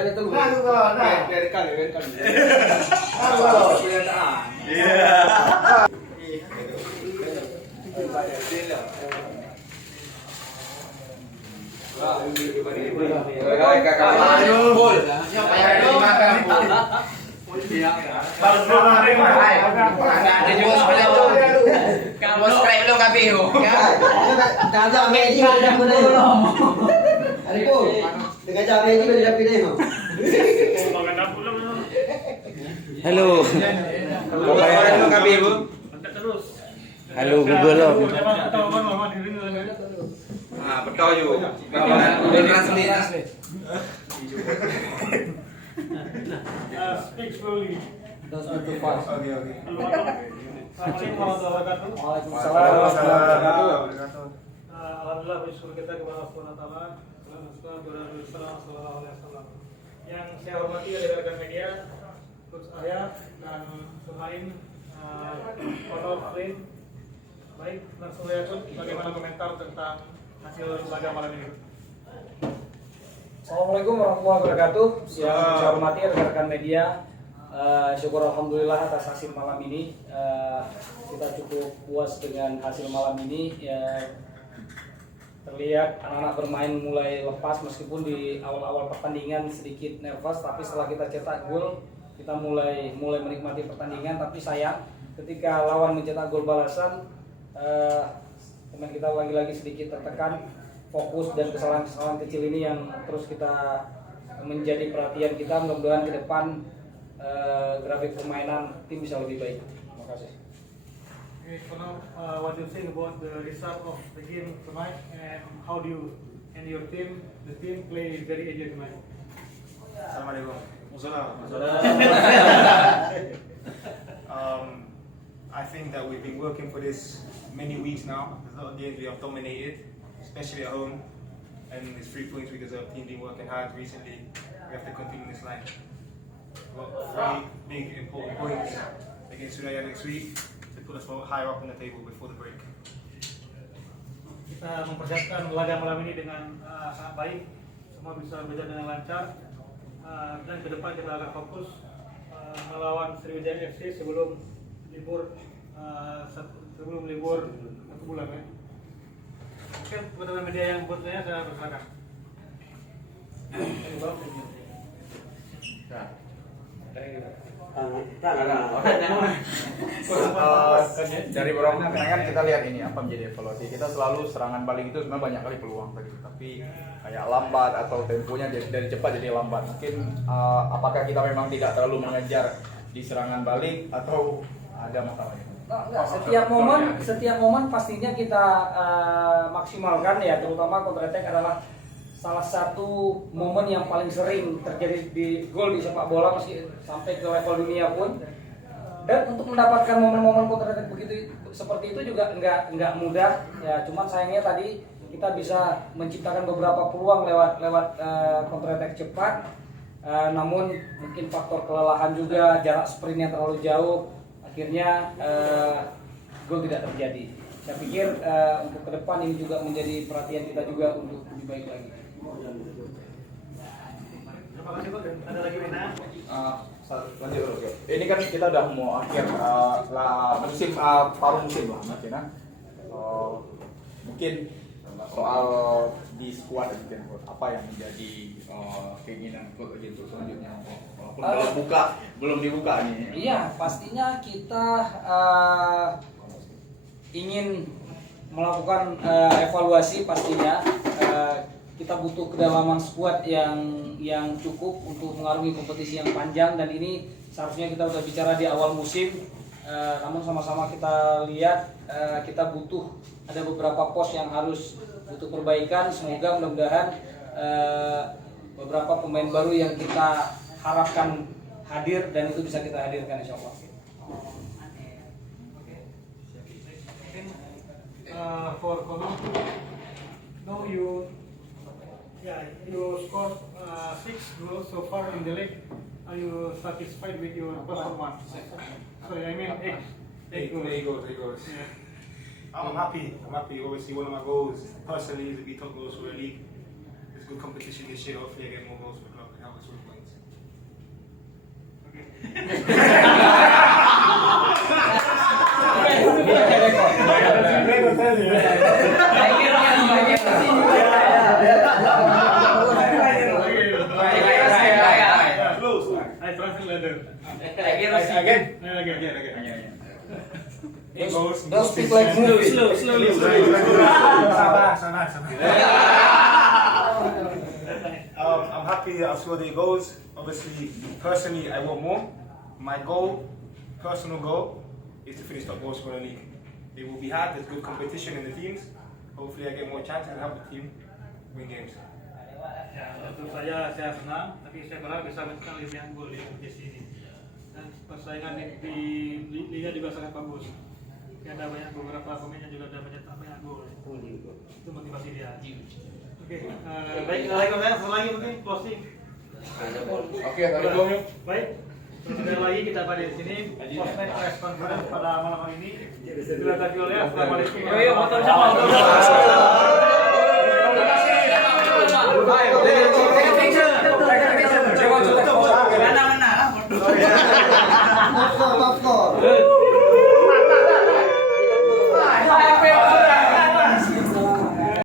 itu. Biar kali kan. Iya. Halo. Halo Google lo. Nah, betul juga. Translate. Speak slowly. Don't speak too fast. Okay. Assalamualaikum warahmatullahi wabarakatuh. Waalaikumsalam warahmatullahi wabarakatuh. Alhamdulillah bersyukur kita kepada Allah Subhanahu wa taala. Sallallahu alaihi wasallam. Yang saya hormati rekan media, Coach Arya dan pemain Honor Flynn. Baik, langsung saja Coach, bagaimana komentar tentang hasil laga malam ini? Assalamualaikum warahmatullahi wabarakatuh. Yang saya hormati rekan-rekan media, syukur alhamdulillah atas hasil malam ini. Kita cukup puas dengan hasil malam ini. Terlihat anak-anak bermain mulai lepas meskipun di awal-awal pertandingan sedikit nervous, tapi setelah kita cetak gol, kita mulai menikmati pertandingan. Tapi sayang ketika lawan mencetak gol balasan, pemain kita lagi-lagi sedikit tertekan. Fokus dan kesalahan-kesalahan kecil ini yang terus kita menjadi perhatian kita. Mudah-mudahan ke depan grafik permainan tim bisa lebih baik. Terima kasih. Okay, for now, what do you think about the result of the game tonight, and how do you and your team, the team play very agile tonight? Assalamualaikum. I think that we've been working for this many weeks now. There's a lot of games we have dominated, especially at home, and it's 3 points we deserve. Team been working hard recently. We have to continue this line. We've got 3 big important points against Suraya next week to put us higher up on the table before the break. Kita mempersiapkan laga malam ini dengan sangat baik, semua bisa berjalan dengan lancar, dan ke depan kita akan fokus melawan Sriwijaya FC sebelum libur satu bulan ya. Oke, teman-teman media yang buat saya bersilakan. Dari beberapa pertandingan kita lihat ini apa menjadi evaluasi kita. Selalu serangan balik itu sebenarnya banyak kali peluang tadi, tapi kayak lambat atau temponya dari cepat jadi lambat. Mungkin apakah kita memang tidak terlalu mengejar di serangan balik atau ada masalahnya? Enggak, setiap momen pastinya kita maksimalkan ya, terutama counter attack adalah salah satu momen yang paling sering terjadi di gol di sepak bola meski sampai ke level dunia pun. Dan untuk mendapatkan momen-momen counter attack begitu seperti itu juga enggak mudah ya. Cuman sayangnya tadi kita bisa menciptakan beberapa peluang lewat counter attack cepat. Namun mungkin faktor kelelahan juga, jarak sprint yang terlalu jauh, akhirnya gol tidak terjadi. Saya pikir untuk ke depan ini juga menjadi perhatian kita juga untuk lebih baik lagi. Terima kasih Coach. Ada lagi Wina? Lanjut terus. Ini kan kita udah mau akhir musim paruh musim lah mungkin. Mungkin soal di skuad mungkin apa yang menjadi keinginan klub gitu selanjutnya walaupun belum dibuka nih. Iya, pastinya kita ingin melakukan evaluasi pastinya. Kita butuh kedalaman skuad yang cukup untuk mengarungi kompetisi yang panjang, dan ini seharusnya kita udah bicara di awal musim. Namun sama-sama kita lihat kita butuh ada beberapa pos yang harus butuh perbaikan. Semoga mudah-mudahan beberapa pemain baru yang kita harapkan hadir dan itu bisa kita hadirkan insya Allah. For Colo, no you scored 6 goals so far in the league. Are you satisfied with your performance? Sorry, I mean 8 goals. Yeah. I'm happy. Obviously, one of my goals personally is to be top goals for the league. It's good competition this year. Hopefully, I get more goals for the club and help us win points. I translate later. Again. Don't speak like movie. Slowly. Sabar. I'm happy that I've scored 8 goals. Obviously, personally, I want more. My personal goal, is to finish top goal scorer in the league. It will be hard. There's good competition in the teams. Hopefully, I get more chances and help the team win games. Ya, tentu saja saya senang, tapi saya berharap bisa mencetak lebih banyak gol di kompetisi ini. Dan persaingan di liga juga sangat bagus. Ada banyak beberapa pemain yang juga sudah mencetak banyak gol. Itu motivasi dia. Oke, baik, satu lagi mungkin closing. Oke, tarik dong yuk. Baik, sekali lagi kita pada di sini sosmed press conference pada malam hari ini dilakukan oleh Assalamualaikum. Yo, foto sama. Mana? Maaf.